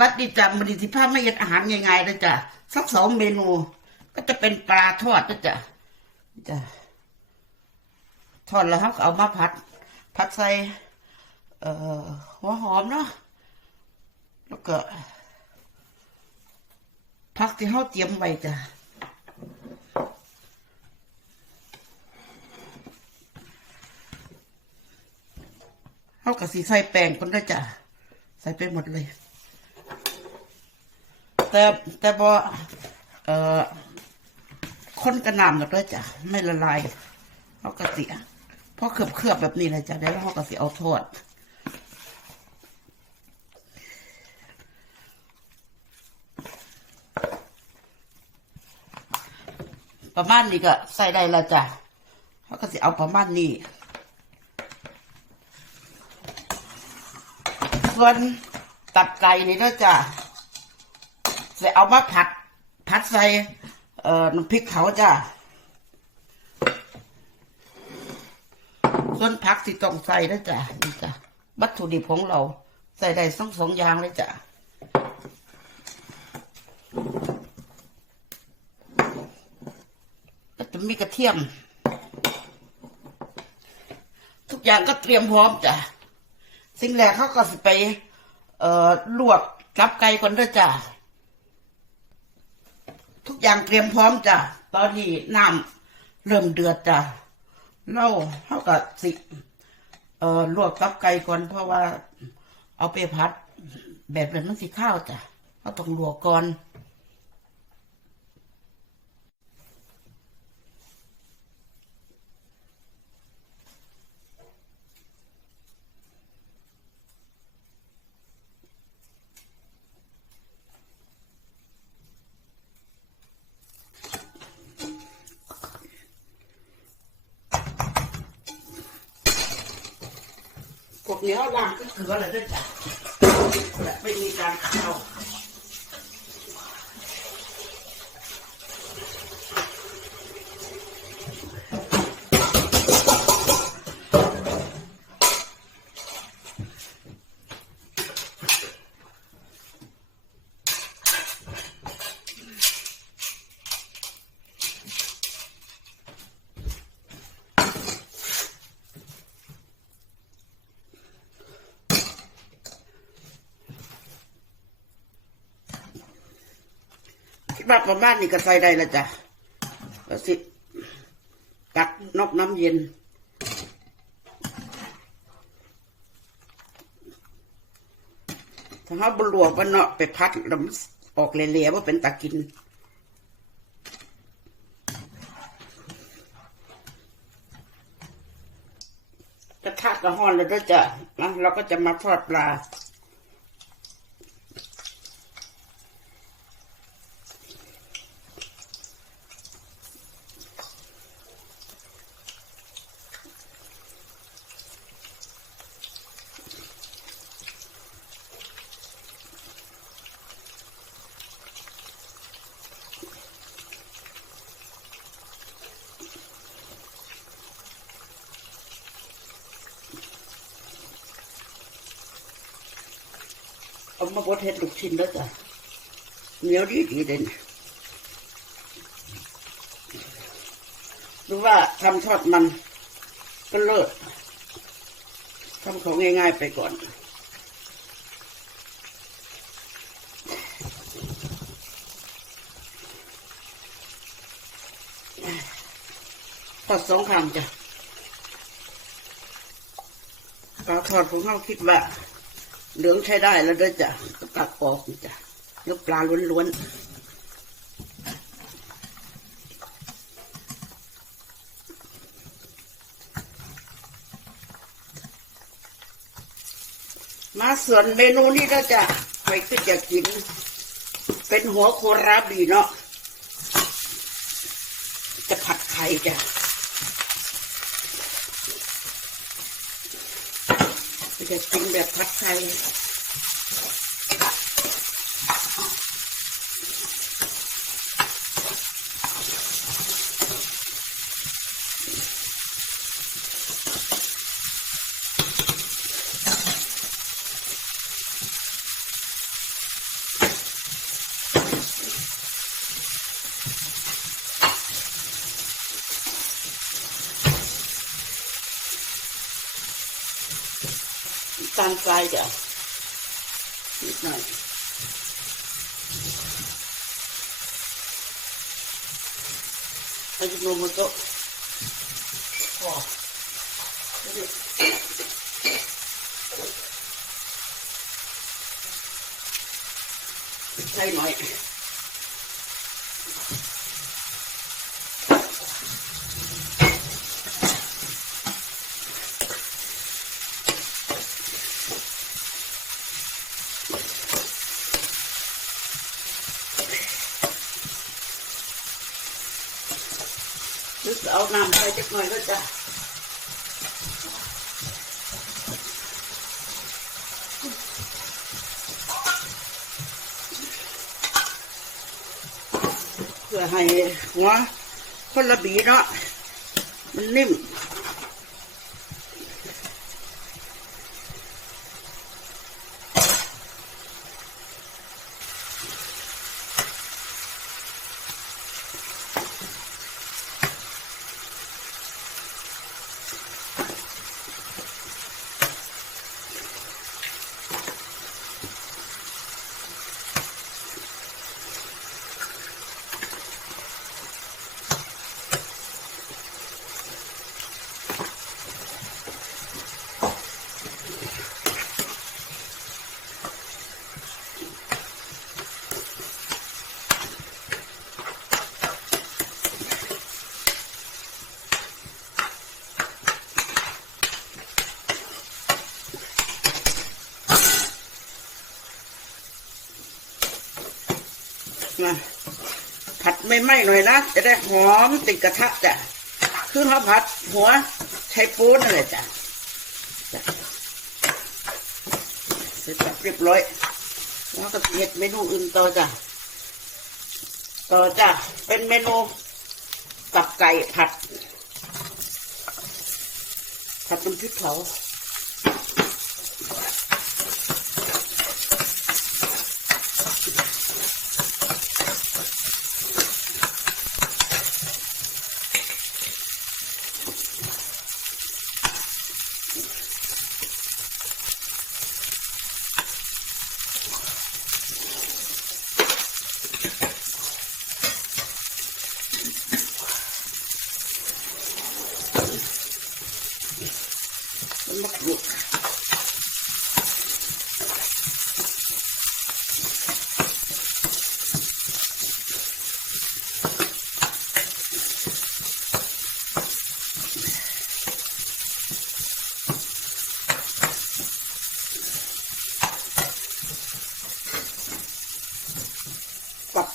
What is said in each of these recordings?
วัสดีจ้ะมันดีที่พาไม่ย็นอาหารง่ายๆเลยจ้ะสักสองเมนู ก็จะเป็นปลาทอดนะจ้ะจ้ะทอดแล้วเขาก็เอามาผัด ผัดใส่เอ่อหัวหอมเนาะแล้วก็ผักที่เขาเตรียมไว้จ้ะเขาก็สีใส่แป้งคนด้วยจ้ะ ใส่ไปหมดเลย แต่แต่พอเอ่อคนกระน่ำหมดเลยจ้ะไม่ละลายเขาก็เสียพอเคลือบเคลือบแบบนี้เลยจ้ะได้แล้วเขาก็เสียเอาทอดประมาณนี้ก็ใส่ได้และจ้ะเขาก็สิเอาประมาณนี้ ส่วนตับไก่นี่ก็จะ จะเอามาผัด ผัดใส่ เอ่อน้ำพริกเขาจ้ะส่วนผักที่ต้องใส่นะจ้ะนี่จ้ะวัตถุดิบของเรา ใส่ได้สองสองอย่างเลยจ้ะก็จะมีกระเทียม ทุกอย่างก็เตรียมพร้อมจ้ะสิ่งแรกเขาก็สิไป เอ่อลวกกับไก่ก่อนเด้อจ้ะ ทุกอย่างเตรียมพร้อมจ้ะ ตอนนี้น้ำเริ่มเดือดจ้ะเราเท่ากับสิ เอ่อลวกกับไก่ก่อนเพราะว่า เอาไปพัด แบบเป็นมันสิข้าวจ้ะเราต้องลวกก่อน พวกนี้เขาล้างก็ถืออะไรด้วยจ้ะไม่มีการเข้า ว่าประมาณนี้ก็ใส่ได้ล้วจ้ะแล้วสิตักนอกน้ำเย็น ถ้าเขาบลวกมันเนาะไปพัดแล้วมันออกเละๆว่าเป็นตะกินกระทะกระห้อนแล้วด้วยจ้ะนะเราก็จะมาทอดปลา มาบดเห็ดลูกชิ้นแล้วจ้ะเหนียวดีดีเลยนรือว่าทำทอดมันก็เลิศทำของง่ายๆไปก่อน ทอดสองคำจ้ะปลาทอดของเราคิดว่า เหลืองใช้ได้แล้วเด้อจ้ะก็ตักออกนะจ้ะเนื้อปลาล้วนๆ มาส่วนเมนูนี้ก็จะใครก็จะกิน เป็นหัวโคราบีเนาะจะผัดไข่จ้ะ จะกิน แบบผัดไทยำตาลทรายจ้ะนิดหน่อยอาจิโนโมโตะพอใช่หน่อย หรือ เอาน้ำใส่จักหน่อยก็จะเพื่อให้หัวคนละบีเนาะมันนิ่ม นะ ไม่ไหม้หน่อยนะจะได้หอมติดกระทะจ้ะคือเขาผัดหัวใช้ปูนั่นแหละจ้ะจ้ะเสร็จเรียบร้อยแล้วก็เห็ดเมนูอื่นต่อจ้ะต่อจ้ะเป็นเมนูกับไก่ผัดผัดน้ำพริกเผา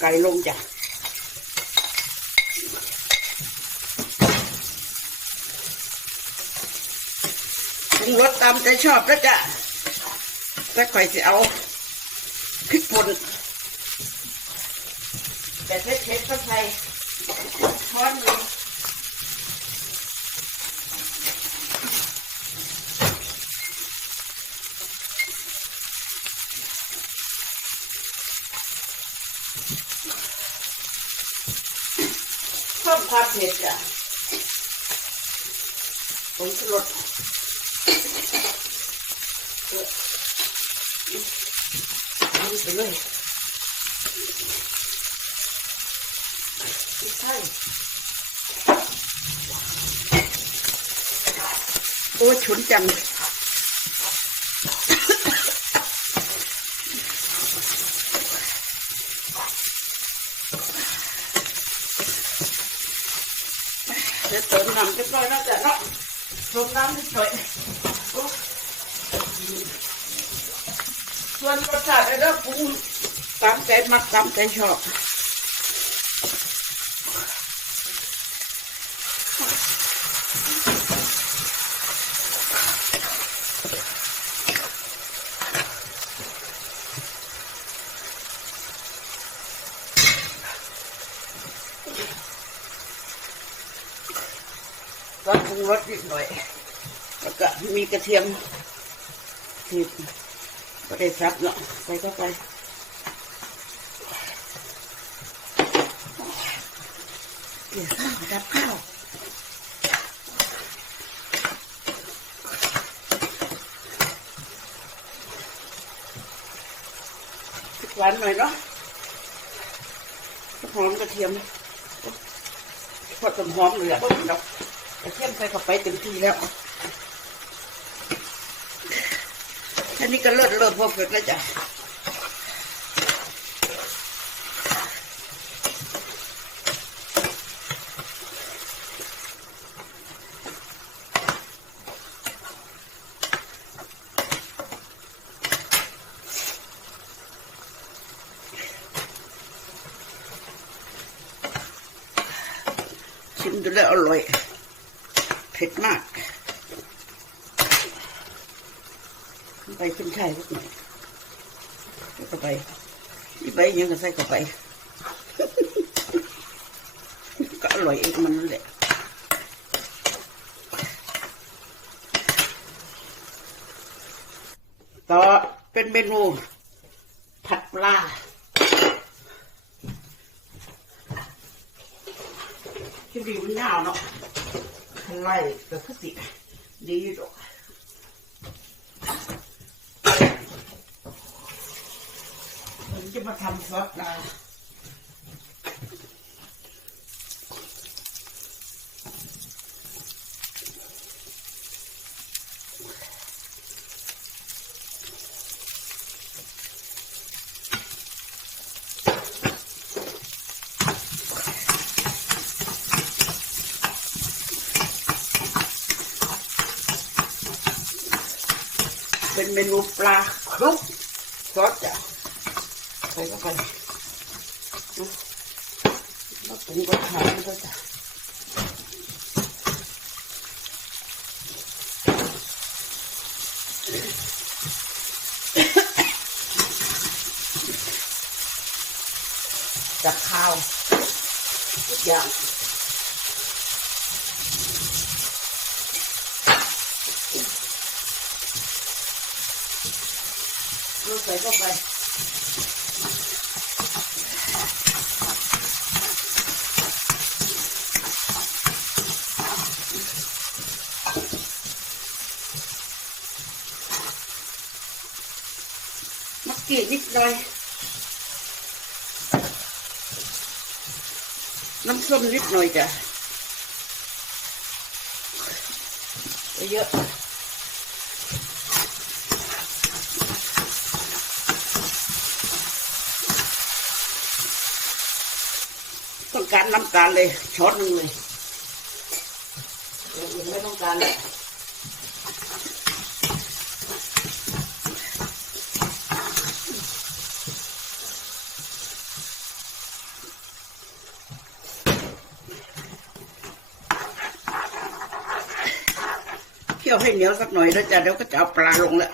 ไก่ลงจ้ะปรุงรสตามใจชอบแล้วจ้ะแต่ข่อยจะเอาพริกป่นแต่เผ็ดๆก็ใส่ช้อนหนึง เพิ่มความเผ็ดจ้ะผ งชูรสเอาไปเลยใช่โอ้ยฉุนจังเดี๋ยวเติมน้ำเรียบร้อยน่าจะเนาะเติมน้ำนิดหน่อยส่วนรสชาติเด้อปรุงตามใจมักตามใจชอบ ก็มีกระเทียมนี่ก็ได้ซับเนาะใส่เข้าไปเดี๋ยวข้าวดับข้าวหวานหน่อยเนาะหอมกระเทียมพอต้นหอมเลยอะก็ดอกกระเทียมใส่เข้าไปเต็มที่แล้ว แค่นี้ก็เลิศเลิศพอเกิดแล้วจ้ะชิมดูแล้วอร่อย เผ็ดมาก ไปขึ้นช่ายพวกหน่อยใส่เข้าไปยังก็ใส่เข้าไป ก็อร่อยเองมันนั่นแหละต่อเป็นเมนูผัดปลาที่ดีมันยาวเนาะคันไล่ก็คือสิดีอยู่ดอกมัน จะมาทำซอสลาเป็นเมนูปลาคลุกซอสจ้ะ ส่เข้าไปแล้วปรุงรสหอมก็จะจับข้าวทุกอย่างลูกใส่เข้าไป มักกี้นิดหน่อย น้ำส้มนิดหน่อยจ้ะเยอะต้องการน้ำตาลเลยช้อนหนึ่งเลยย่างไม่ต้องการเลย คี่ยวให้เหนียวสักหน่อยแล้วจ้ะเดี๋ยวก็จะเอาปลาลงแล้ว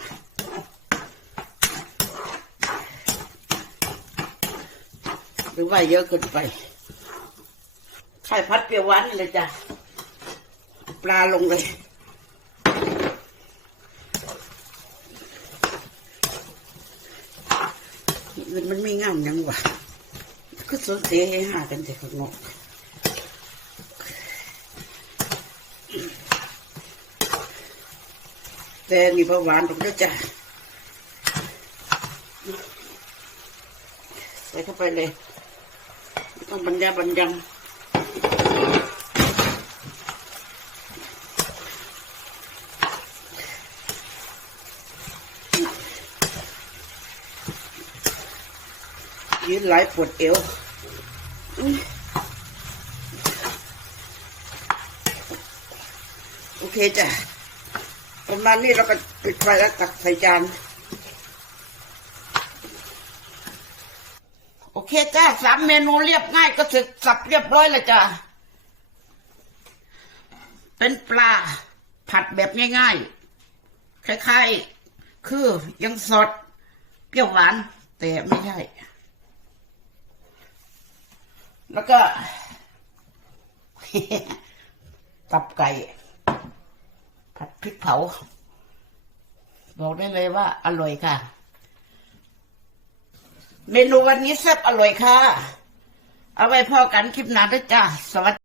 หรือว่าเยอะเกินไปไข่พัดเปรี้ยวหวานเลยจ้ะปลาลงเลยอื่นมันไม่งามยังวะก็สนเสียให้หากันแต่ข้างนอก แต่นี่พอหวานตรงนี้จ้ะใส่เข้าไปเลยต้องบรรยาบรรยังยืนหลปวดเอวโอเคจ้ะ ประมาณนี้เราก็ปิดไฟแล้วตักใส่จานโอเคจ้าสามเมนูเรียบง่ายก็เสร็จสับเรียบร้อยแล้วจ้ะเป็นปลาผัดแบบง่ายๆคล้ายๆ คือยังสด เปรี้ยวหวาน แต่ไม่ใช่ แล้วก็ ตับไก่ ผัดพริกเผา บอกได้เลยว่า อร่อยค่ะ เมนูวันนี้แซ่บอร่อยค่ะ เอาไว้พอกันคลิปหน้าด้วยจ้าสวัสดี